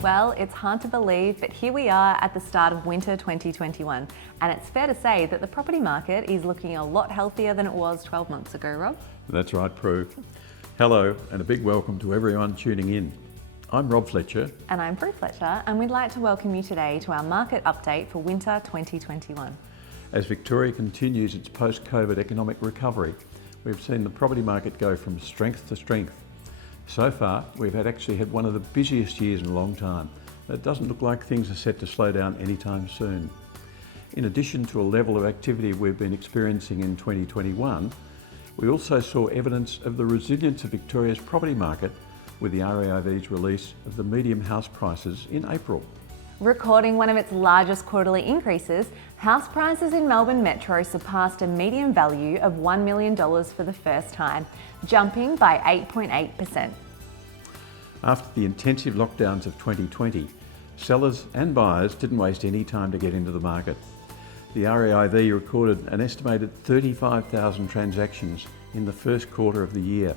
Well, it's hard to believe, but here we are at the start of winter 2021, and it's fair to say that the property market is looking a lot healthier than it was 12 months ago, Rob. That's right, Prue. Hello, and a big welcome to everyone tuning in. I'm Rob Fletcher. And I'm Prue Fletcher, and we'd like to welcome you today to our market update for winter 2021. As Victoria continues its post-COVID economic recovery, we've seen the property market go from strength to strength. So far, we've actually had one of the busiest years in a long time. It doesn't look like things are set to slow down anytime soon. In addition to a level of activity we've been experiencing in 2021, we also saw evidence of the resilience of Victoria's property market with the REIV's release of the median house prices in April. Recording one of its largest quarterly increases, house prices in Melbourne Metro surpassed a median value of $1 million for the first time, jumping by 8.8%. After the intensive lockdowns of 2020, sellers and buyers didn't waste any time to get into the market. The REIV recorded an estimated 35,000 transactions in the first quarter of the year,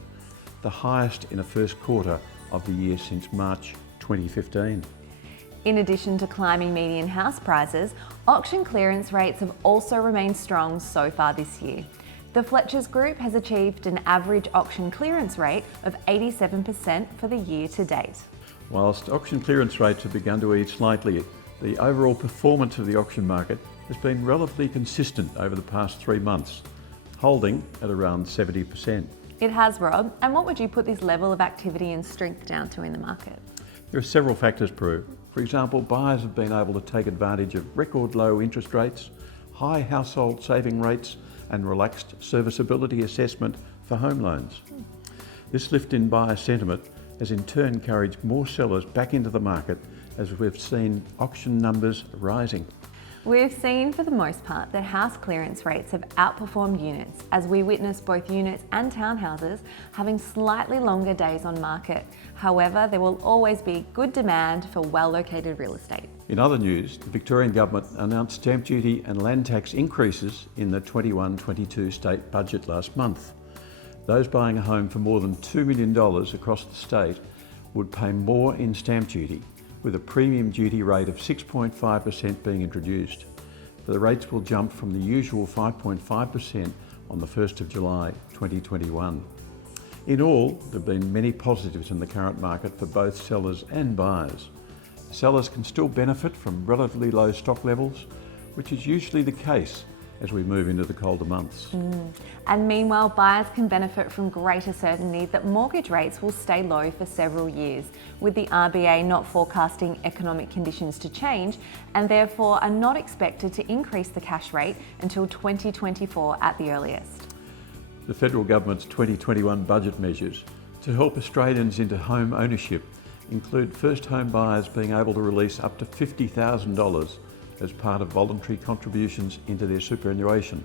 the highest in a first quarter of the year since March 2015. In addition to climbing median house prices, auction clearance rates have also remained strong so far this year. The Fletchers Group has achieved an average auction clearance rate of 87% for the year to date. Whilst auction clearance rates have begun to ease slightly, the overall performance of the auction market has been relatively consistent over the past 3 months, holding at around 70%. It has, Rob. And what would you put this level of activity and strength down to in the market? There are several factors, Prue. For example, buyers have been able to take advantage of record low interest rates, high household saving rates, and relaxed serviceability assessment for home loans. This lift in buyer sentiment has in turn encouraged more sellers back into the market as we've seen auction numbers rising. We've seen for the most part that house clearance rates have outperformed units as we witness both units and townhouses having slightly longer days on market. However, there will always be good demand for well-located real estate. In other news, the Victorian Government announced stamp duty and land tax increases in the 21-22 state budget last month. Those buying a home for more than $2 million across the state would pay more in stamp duty, with a premium duty rate of 6.5% being introduced. The rates will jump from the usual 5.5% on the 1st of July 2021. In all, there have been many positives in the current market for both sellers and buyers. Sellers can still benefit from relatively low stock levels, which is usually the case as we move into the colder months. And meanwhile, buyers can benefit from greater certainty that mortgage rates will stay low for several years, with the RBA not forecasting economic conditions to change and therefore are not expected to increase the cash rate until 2024 at the earliest. The federal government's 2021 budget measures to help Australians into home ownership include first home buyers being able to release up to $50,000 as part of voluntary contributions into their superannuation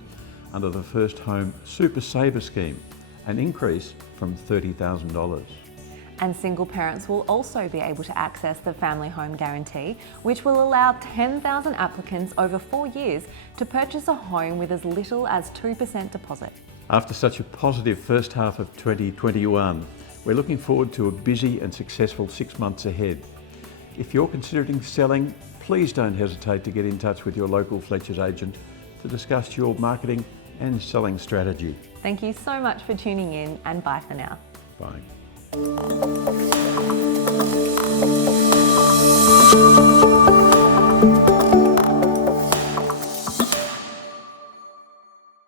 under the First Home Super Saver scheme, an increase from $30,000. And single parents will also be able to access the Family Home Guarantee, which will allow 10,000 applicants over 4 years to purchase a home with as little as 2% deposit. After such a positive first half of 2021, we're looking forward to a busy and successful 6 months ahead. If you're considering selling, please don't hesitate to get in touch with your local Fletchers agent to discuss your marketing and selling strategy. Thank you so much for tuning in, and bye for now. Bye.